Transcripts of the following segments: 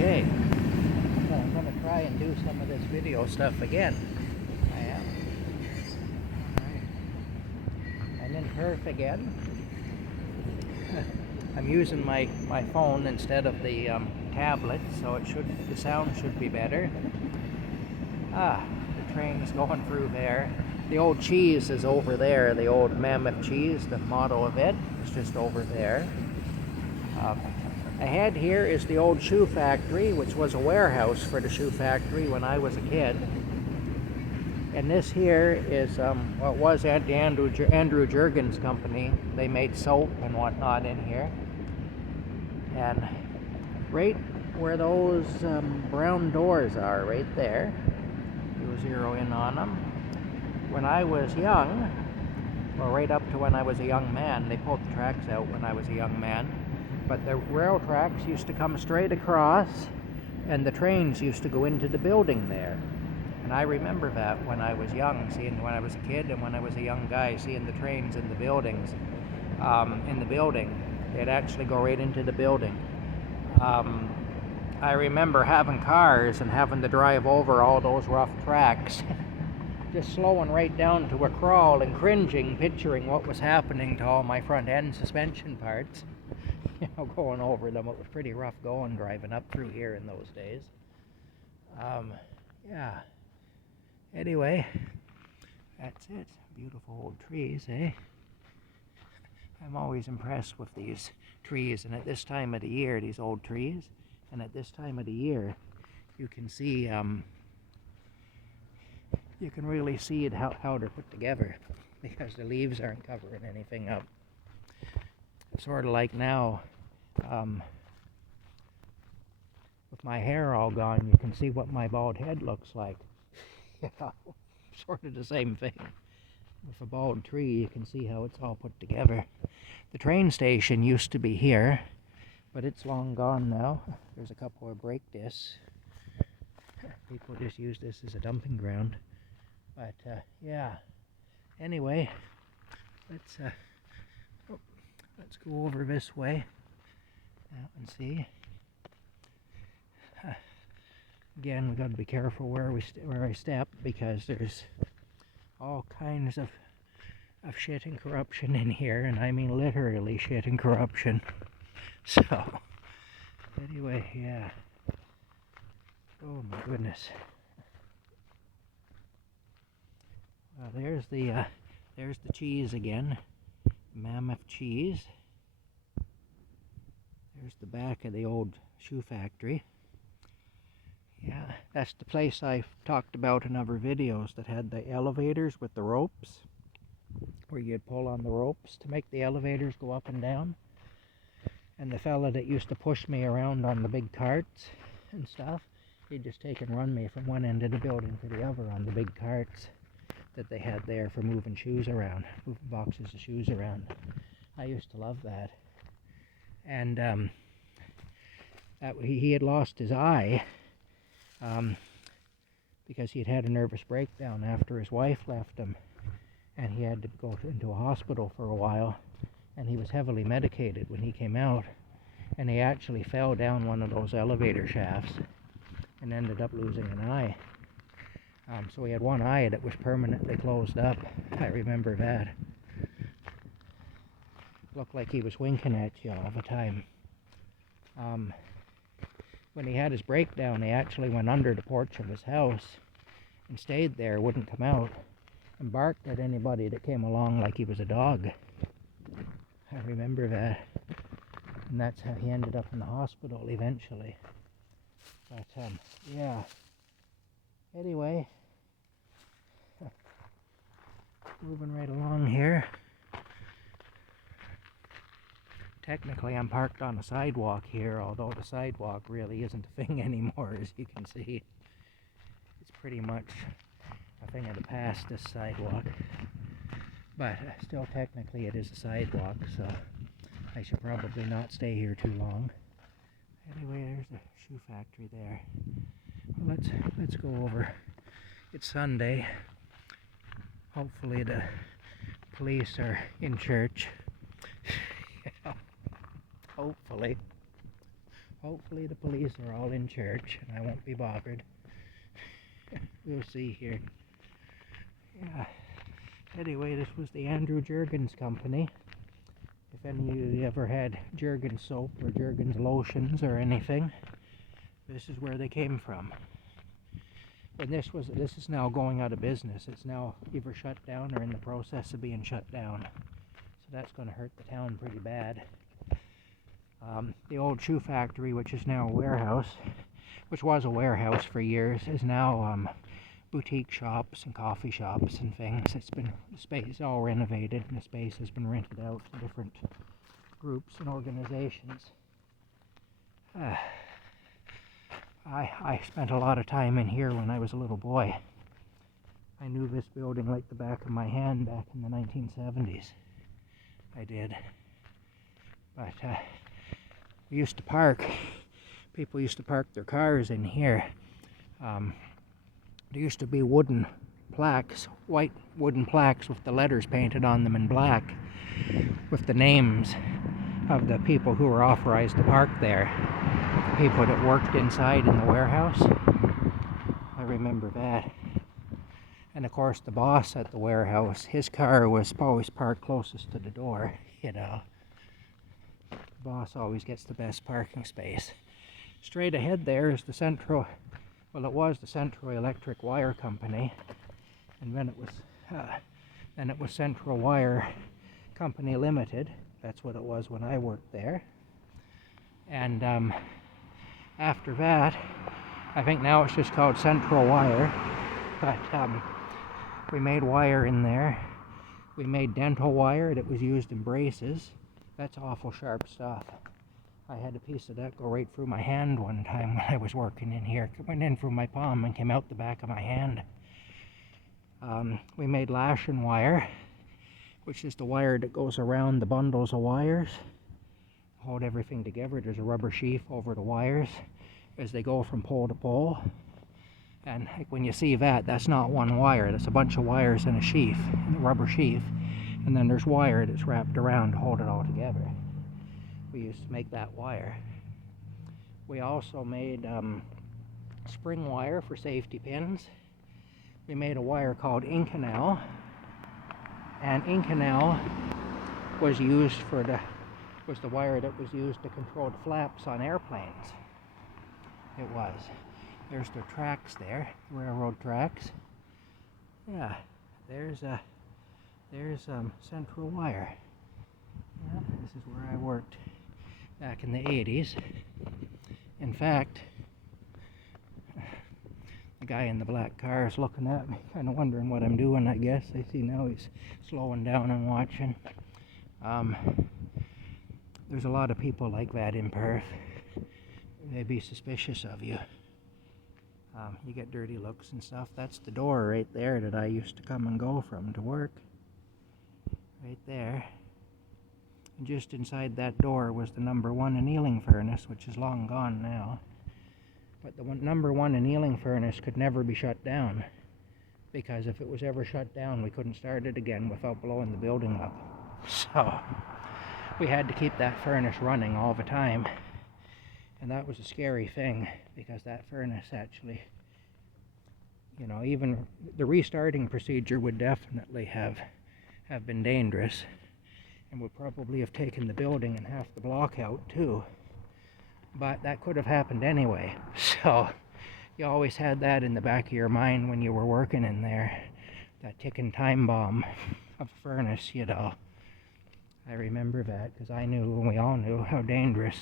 Okay, I'm going to try and do some of this video stuff again. I am. Alright. I'm in Perth again. I'm using my phone instead of the tablet, so the sound should be better. The train's going through there. The old cheese is over there, the old Mammoth cheese, the motto of it is just over there. Ahead here is the old shoe factory, which was a warehouse for the shoe factory when I was a kid. And this here is what was at the Andrew Jergans company. They made soap and whatnot in here. And right where those brown doors are, right there, you zero in on them. When I was young, well, right up to when I was a young man, they pulled the tracks out when I was a young man. But the rail tracks used to come straight across, and the trains used to go into the building there. And I remember that when I was young, when I was a kid and when I was a young guy, seeing the trains in the buildings. They'd actually go right into the building. I remember having cars and having to drive over all those rough tracks, just slowing right down to a crawl and cringing, picturing what was happening to all my front end suspension parts. Going over them. It was pretty rough going driving up through here in those days. Yeah. Anyway, that's it. Beautiful old trees, eh? I'm always impressed with these trees, and at this time of the year, these old trees, and at this time of the year, you can see, you can really see how they're put together, because the leaves aren't covering anything up. Sort of like now, with my hair all gone, you can see what my bald head looks like. Sort of the same thing. With a bald tree, you can see how it's all put together. The train station used to be here, but it's long gone now. There's a couple of brake discs. People just use this as a dumping ground. But yeah. Anyway, let's go over this way and see. Again, we've got to be careful where I step, because there's all kinds of shit and corruption in here, and I mean literally shit and corruption. So, anyway, yeah. Oh my goodness. Well, there's the cheese again. Mammoth cheese. There's the back of the old shoe factory. Yeah, that's the place I've talked about in other videos that had the elevators with the ropes, where you'd pull on the ropes to make the elevators go up and down. And the fella that used to push me around on the big carts and stuff, he'd just take and run me from one end of the building to the other on the big carts that they had there for moving shoes around, moving boxes of shoes around. I used to love that. And he had lost his eye because he'd had a nervous breakdown after his wife left him, and he had to go into a hospital for a while, and he was heavily medicated when he came out, and he actually fell down one of those elevator shafts and ended up losing an eye. So he had one eye that was permanently closed up. I remember that. Looked like he was winking at you all the time. When he had his breakdown, he actually went under the porch of his house and stayed there, wouldn't come out, and barked at anybody that came along like he was a dog. I remember that. And that's how he ended up in the hospital eventually. But, yeah. Anyway, moving right along here. Technically, I'm parked on a sidewalk here, although the sidewalk really isn't a thing anymore, as you can see. It's pretty much a thing of the past, this sidewalk. But still, technically, it is a sidewalk, so I should probably not stay here too long. Anyway, there's the shoe factory there. Well, let's go over. It's Sunday. Hopefully the police are in church. Hopefully. Hopefully the police are all in church and I won't be bothered. We'll see here. Yeah. Anyway, this was the Andrew Jergans company. If any of you ever had Jergens soap or Jergens lotions or anything, this is where they came from. And this is now going out of business. It's now either shut down or in the process of being shut down. So that's going to hurt the town pretty bad. The old shoe factory, which is now a warehouse, which was a warehouse for years, is now boutique shops and coffee shops and things. The space is all renovated and the space has been rented out to different groups and organizations. I spent a lot of time in here when I was a little boy. I knew this building like the back of my hand back in the 1970s. I did. But we used to park. People used to park their cars in here. There used to be wooden plaques, white wooden plaques with the letters painted on them in black, with the names of the people who were authorized to park there, the people that worked inside in the warehouse. I remember that. And of course the boss at the warehouse, his car was always parked closest to the door, you know. The boss always gets the best parking space. Straight ahead there is the Central, well, it was the Central Electric Wire Company, and then it was Central Wire Company Limited. That's what it was when I worked there. And after that, I think now it's just called Central Wire, but we made wire in there. We made dental wire that was used in braces. That's awful sharp stuff. I had a piece of that go right through my hand one time when I was working in here. It went in through my palm and came out the back of my hand. We made lashing wire, which is the wire that goes around the bundles of wires. Hold everything together. There's a rubber sheath over the wires as they go from pole to pole. And when you see that, that's not one wire. That's a bunch of wires in a sheath, in a rubber sheath. And then there's wire that's wrapped around to hold it all together. We used to make that wire. We also made spring wire for safety pins. We made a wire called Inconel, and Inconel was the wire that was used to control the flaps on airplanes. It was. There's their tracks there, railroad tracks. Yeah, there's Central Wire. Yeah, this is where I worked back in the 80s. In fact, the guy in the black car is looking at me, kind of wondering what I'm doing, I guess. I see now he's slowing down and watching. There's a lot of people like that in Perth. They'd be suspicious of you. You get dirty looks and stuff. That's the door right there that I used to come and go from to work. Right there. And just inside that door was the number 1 annealing furnace, which is long gone now. But the number 1 annealing furnace could never be shut down, because if it was ever shut down, we couldn't start it again without blowing the building up. So we had to keep that furnace running all the time. And that was a scary thing, because that furnace actually, you know, even the restarting procedure would definitely have been dangerous, and would probably have taken the building and half the block out too. But that could have happened anyway. So you always had that in the back of your mind when you were working in there, that ticking time bomb of a furnace, you know. I remember that because I knew, and we all knew, how dangerous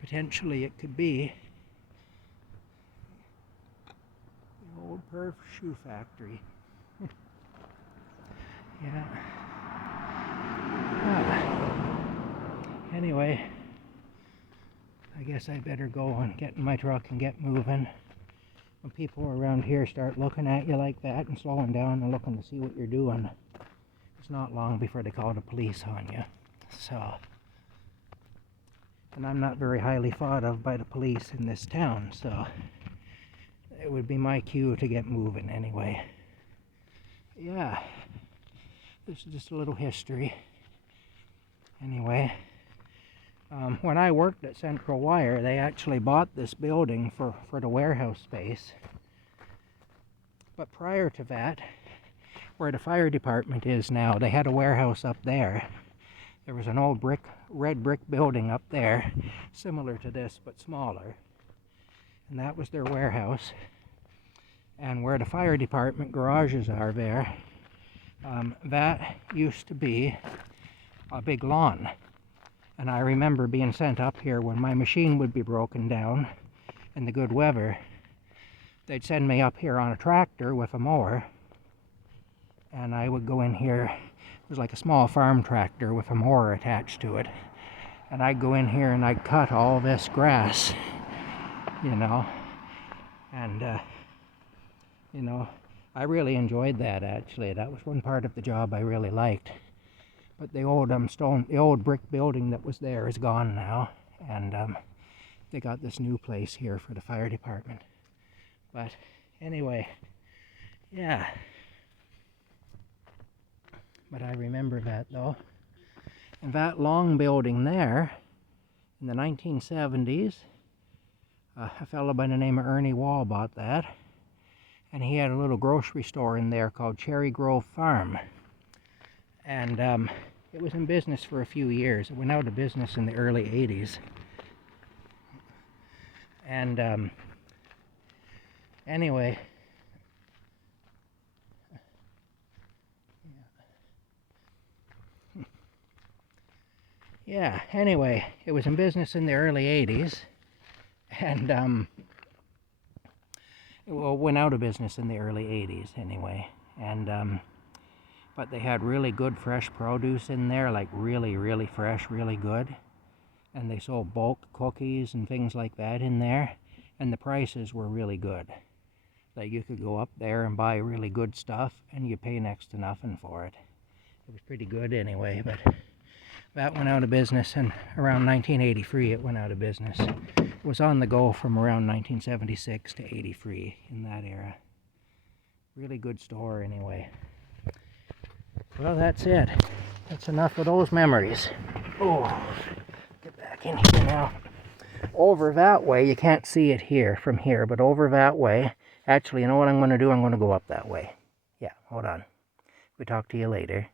potentially it could be. The old Perth shoe factory. Yeah. Anyway, I guess I better go and get in my truck and get moving. When people around here start looking at you like that and slowing down and looking to see what you're doing, it's not long before they call the police on you. So, and I'm not very highly thought of by the police in this town, so it would be my cue to get moving anyway. Yeah, this is just a little history. Anyway, When I worked at Central Wire, they actually bought this building for the warehouse space. But prior to that, where the fire department is now, they had a warehouse up there. There was an old red brick building up there, similar to this but smaller. And that was their warehouse. And where the fire department garages are there, that used to be a big lawn. And I remember being sent up here when my machine would be broken down in the good weather. They'd send me up here on a tractor with a mower, and I would go in here. It was like a small farm tractor with a mower attached to it. And I'd go in here and I'd cut all this grass, you know. And, you know, I really enjoyed that, actually. That was one part of the job I really liked. But the old brick building that was there is gone now. And they got this new place here for the fire department. But anyway, yeah. But I remember that, though. And that long building there, in the 1970s, a fellow by the name of Ernie Wall bought that. And he had a little grocery store in there called Cherry Grove Farm. And it was in business for a few years. It went out of business in the early 80s. And anyway, yeah, anyway, it was in business in the early 80s, and well, went out of business in the early 80s anyway, and but they had really good fresh produce in there, like really fresh, really good, and they sold bulk cookies and things like that in there, and the prices were really good. Like, you could go up there and buy really good stuff, and you pay next to nothing for it. It was pretty good anyway, but that went out of business, and around 1983 it went out of business. It was on the go from around 1976 to 83, in that era. Really good store anyway. Well, that's it. That's enough of those memories. Oh, get back in here now. Over that way, you can't see it here from here, but over that way, actually, you know what I'm going to do? I'm going to go up that way. Yeah, hold on. We talk to you later.